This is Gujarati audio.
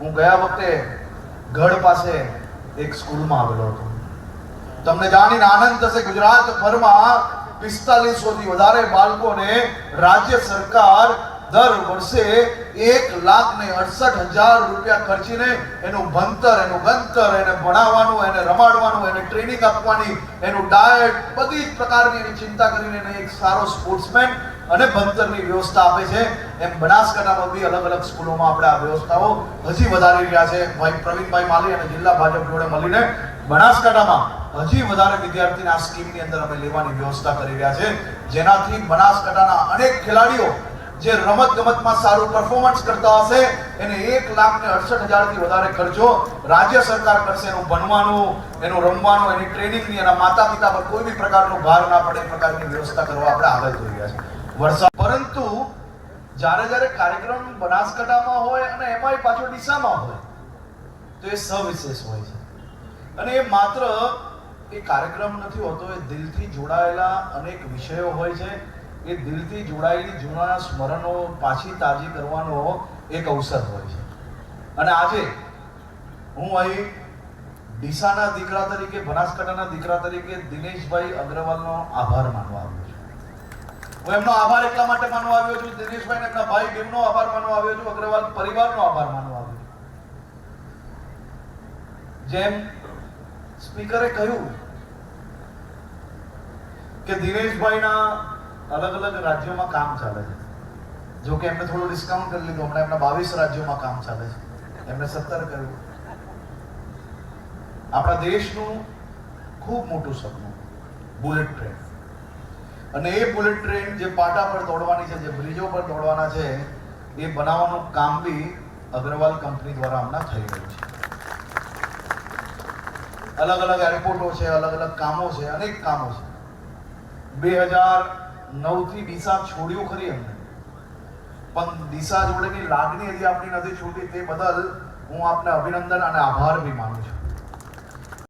હું ગયા વખતે ગઢ પાસે એક સ્કૂલમાં આવેલો હતો. તમને જાણીને આનંદ થશે, ગુજરાતભરમાં 4500 થી વધારે બાળકોને રાજ્ય સરકાર દર વર્ષે 1,68,000 રૂપિયા ખર્ચીને એનું ભણતર, એનું ગંતર, એને ભણાવવાનું, એને રમાડવાનું, એને ટ્રેનિંગ આપવાની, એનું ડાયટ, બધી જ પ્રકારની એની ચિંતા કરીને એને એક સારો સ્પોર્ટ્સમેન અને ભણતરની વ્યવસ્થા આપે છે. એમ બનાસકાંઠામાં બી અલગ અલગ સ્કૂલોમાં આપણે આ વ્યવસ્થાઓ હજી વધારી રહ્યા છે. ભાઈ પ્રવીણભાઈ માલી અને જિલ્લા ભાજપ જોડે મળીને બનાસકાંઠામાં હજી વધારે વિદ્યાર્થીને આ સ્કીમની અંદર અમે લેવાની વ્યવસ્થા કરી રહ્યા છે, જેનાથી બનાસકાંઠાના અનેક ખેલાડીઓ જે રમત ગમતમાં સારું પરફોર્મન્સ કરતા હશે એને 1,68,000 થી વધારે ખર્ચો રાજ્ય સરકાર કરશે. એનું ભણવાનું, એનું રમવાનું, એની ટ્રેનિંગની, એના માતા પિતા પર કોઈ બી પ્રકારનો ભાર ના પડે એ પ્રકારની વ્યવસ્થા કરવા આપણે આગળ જોઈ રહ્યા છે. પરંતુ જ્યારે કાર્યક્રમ બનાસકાંઠામાં હોય અને એમાંય પાછો ડીસામાં હોય તો એ સવિશેષ હોય છે. અને એ માત્ર એ કાર્યક્રમ નથી હોતો, એ દિલથી જોડાયેલા અનેક વિષયો હોય છે. એ દિલથી જોડાયેલી જૂના સ્મરણો પાછી તાજી કરવાનો એક અવસર હોય છે. અને આજે હું અહીં ડીસાના દીકરા તરીકે, બનાસકાંઠાના દીકરા તરીકે દિનેશભાઈ અગ્રવાલનો આભાર માનવા આવ્યો છું. હું એમનો આભાર એટલા માટે માનવા આવ્યો છું, દિનેશભાઈ એમના ભાઈ બહેનનો આભાર માનવા આવ્યો છું, અગ્રવાલ પરિવારનો આભાર માનવા આવ્યો છું. જેમ સ્પીકરે કહ્યું કે દિનેશભાઈના અલગ અલગ રાજ્યોમાં કામ ચાલે છે. જો કે એમને થોડું ડિસ્કાઉન્ટ કરી લીધું, હમણાં એમના 22 રાજ્યોમાં કામ ચાલે છે, એમને 17 કર્યું. આપણા દેશનું ખૂબ મોટું સપનું બુલેટ ટ્રેન, અને એ બુલેટ ટ્રેન જે પાટા પર દોડવાની છે, જે બ્રિજો પર દોડવાના છે, એ બનાવવાનું કામ બી અગ્રવાલ કંપની દ્વારા હમણાં થઈ રહ્યું છે. અલગ અલગ એરપોર્ટો છે, અલગ અલગ કામો છે, અનેક કામો છે. 2009 થી ડીસા છોડ્યું ખરી એમને, પણ ડીસા જોડેની લાગણી હજી આપણી નથી છૂટી. તે બદલ હું આપને અભિનંદન અને આભાર બી માનું છું.